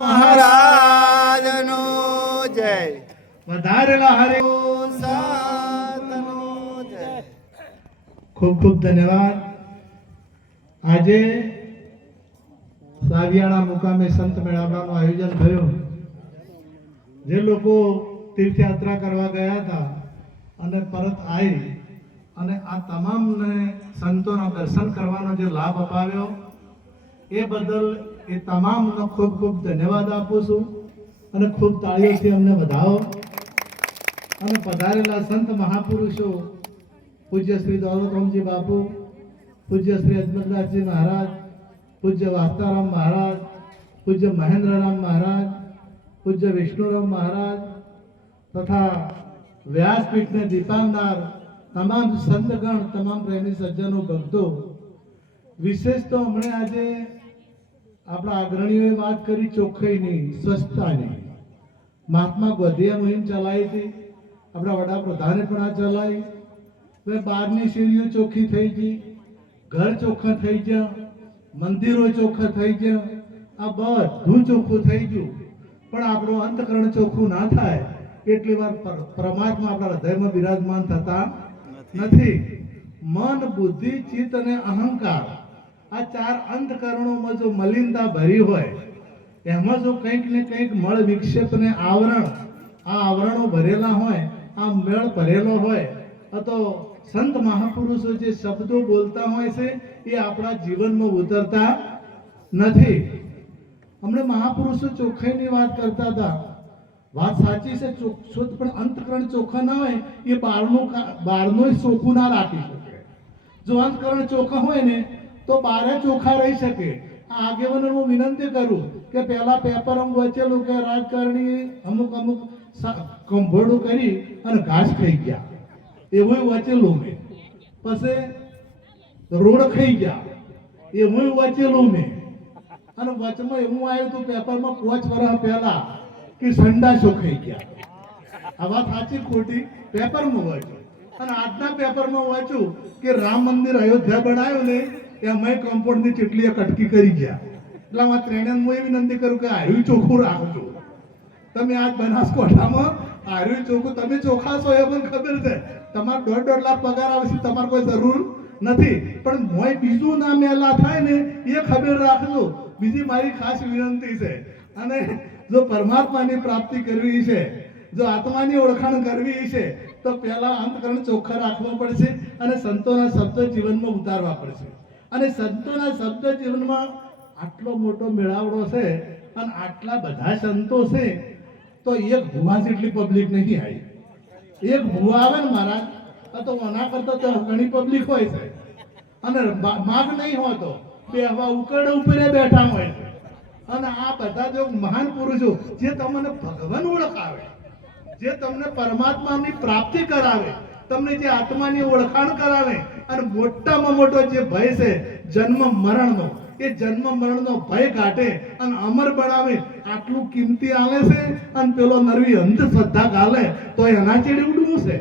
મહારાજનો જય. વધારેલા હરે સાતનો જય. ખૂબ ખૂબ ધન્યવાદ. આજે સાવિયાણા મુકામે સંત મેળાવડાનું આયોજન થયું. જે લોકો તીર્થયાત્રા કરવા ગયા હતા અને પરત આવી અને આ તમામને સંતોના દર્શન કરવાનો જે લાભ અપાવ્યો એ બદલ એ તમામનો ખૂબ ખૂબ ધન્યવાદ આપું છું અને ખૂબ તાળીઓથી અમને વધાવો. અને પધારેલા સંત મહાપુરુષો પૂજ્ય શ્રી દોલતરામજી બાપુ, પૂજ્ય શ્રી અજમલદાસજી મહારાજ, પૂજ્ય વાસ્તારામ મહારાજ, પૂજ્ય મહેન્દ્રરામ મહારાજ, પૂજ્ય વિષ્ણુરામ મહારાજ તથા વ્યાસપીઠને દીપાંગનાર તમામ સંતગણ, તમામ પ્રેમી સજ્જનો, ભક્તો, વિશેષ તો હમણે આજે આપણા અગ્રણીઓએ વાત કરી ચોખ્ખાઈની, સ્વચ્છતાની. મહાત્મા ગાંધીએ મુહિમ ચલાવી હતી, આપણા વડાપ્રધાને પણ આ ચલાવી. હવે બહારની શેરીઓ ચોખ્ખી થઈ ગઈ, ઘર ચોખ્ખા થઈ ગયા, મંદિરો ચોખ્ખા થઈ ગયા, આ બધું ચોખ્ખું થઈ ગયું. પણ આપણું અંતકરણ ચોખ્ખું ના થાય એટલી વાર પરમાત્મા આપણા હૃદયમાં બિરાજમાન થતા નથી. મન, બુદ્ધિ, ચિત્ત અને અહંકાર, આ ચાર અંતકરણોમાં જો મલિનતા ભરી હોય, એમાં જો કંઈક ને કંઈક મળ વિક્ષેપ ને આવરણ, આ આવરણો ભરેલા હોય, આ મેળ ભરેલો હોય, તો સંત મહાપુરુષો જે શબ્દો બોલતા હોય છે એ આપણા જીવનમાં ઉતરતા નથી. હમણાં મહાપુરુષો ચોખ્ખાઈની વાત કરતા હતા. વાત સાચી છે, ચોખ્ખું, પણ અંતકરણ ચોખ્ખા ના હોય એ બહારનું ચોખ્ખું ના રાખી શકે. જો અંતકરણ ચોખ્ખા હોય ને તો બારે ચોખ્ખા રહી શકે. આ આગેવાનોને હું વિનંતી કરું કે પહેલા પેપરમાં વાંચેલું કે રાજકારણી અમુક કંભોડું કરી અને ઘાસ ખાઈ ગયા, એવું વાંચેલું મેં. પછી રોડ ખાઈ ગયા, એવું વાંચેલું મેં. અને વચમાં એવું આવ્યું હતું પેપરમાં 5 વર્ષ પહેલા કે સંડાસો ખાઈ ગયા. આ વાત સાચી ખોટી પેપરમાં વાંચ્યું. અને આજના પેપરમાં વાંચ્યું કે રામ મંદિર અયોધ્યા બનાવ્યું ને એમાં કમ્પાઉન્ડની ચીટલીએ કટકી કરી ગયા. એટલે આ ત્રણેય હું એવી વિનંતી કરું કે હાર્યું ચોખ્ખું રાખજો. તમે આજ બનાસકાંઠામાં હાર્યું ચોખ્ખું, તમે ચોખ્ખા છો એ મને ખબર છે. તમારે 1.5 લાખ પગાર આવશે, તમારે કોઈ જરૂર નથી. પણ મોય બીજું ના મેલા થાય ને એ ખબર રાખજો. બીજી મારી ખાસ વિનંતી છે. અને જો પરમાત્માની પ્રાપ્તિ કરવી છે, જો આત્માની ઓળખાણ કરવી છે, તો પહેલા અંતકરણ ચોખ્ખા રાખવા પડશે અને સંતોના શબ્દ જીવનમાં ઉતારવા પડશે. અને સંતોના શબ્દ જીવનમાં આટલો મોટો મેળાવડો છે અને આટલા બધા સંતો છે, તો એક ભુવા જેટલી પબ્લિક નહીં આવી. એક ભુવા આવે ને મહારાજ, તો ઓના કરતા તો ઘણી પબ્લિક હોય છે. અને માગ નહીં હોતો, બે હવા ઉકરડે ઉપર બેઠા હોય છે. અને આ બધા જો મહાન પુરુષો જે તમને ભગવાન ઓળખાવે, જે તમને પરમાત્માની પ્રાપ્તિ કરાવે, તમને જે આત્માની ઓળખાણ કરાવે, અને મોટામાં મોટો જે ભય છે જન્મ મરણનો, એ જન્મ મરણનો ભય કાઢે અને અમર બનાવે, આટલું કિંમતી આલે છે. અને પેલો નરવી અંધશ્રદ્ધા ગાલે તો એના ચેડે ઉડવું છે.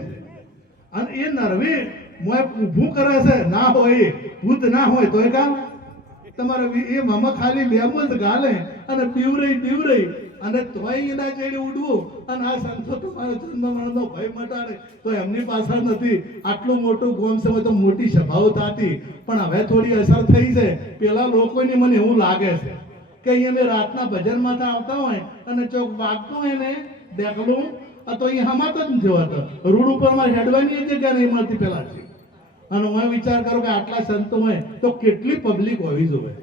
અને એ નરવી મોય ઊભું કરે છે, ના હોય ભૂત ના હોય તો એ ગાલ તમારે એ મમા ખાલી બેમો જ ગાલે અને પીવરાઈ અને તોય એના ચેડે ઉડવું. અને આ સંતો તમારો જન્મ મરણનો ભય મટાડે તો એમની પાછળ નથી. આટલું મોટું ગોમ છે તો મોટી સભાઓ થતી, પણ હવે થોડી અસર થઈ છે. પેલા લોકોની મને એવું લાગે છે કે અહીંયા મેં રાતના ભજનમાં આવતા હોય અને ચોક વાગતો હોય ને દેખલું, તો અહીંયા હમાતો જ નથી હોતો. રોડ ઉપર મારે હેડવાની જગ્યા નહીં મળતી પેલા છે. અને હું વિચાર કરું કે આટલા સંતો હોય તો કેટલી પબ્લિક હોવી જોઈએ.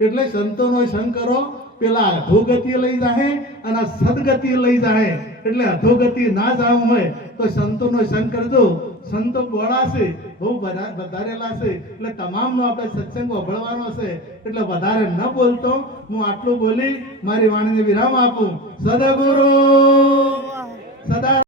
એટલે સંતોનો સંગ કરો, પેલા અધોગતિ લઈ જાય અને સદગતિ લઈ જાય. એટલે અધોગતિ ના જવું હોય તો સંતોનો સંગ કરજો. સંતો ગોળા છે, બહુ વધારેલા છે. એટલે તમામનો આપણે સત્સંગ સાંભળવાનો છે. એટલે વધારે ન બોલતો હું આટલું બોલી મારી વાણીને વિરામ આપું. સદગુરુ સદા